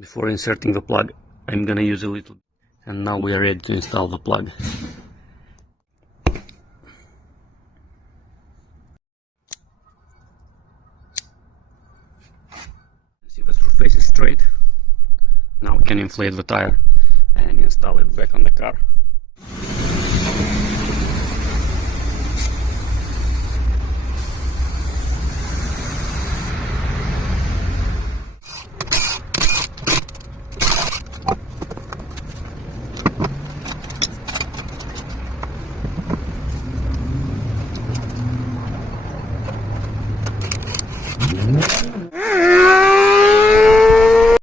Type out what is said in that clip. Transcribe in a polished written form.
Before inserting the plug, I'm gonna use a little, and now we are ready to install the plug. See, the surface is straight. Now we can inflate the tire and install it back on the car.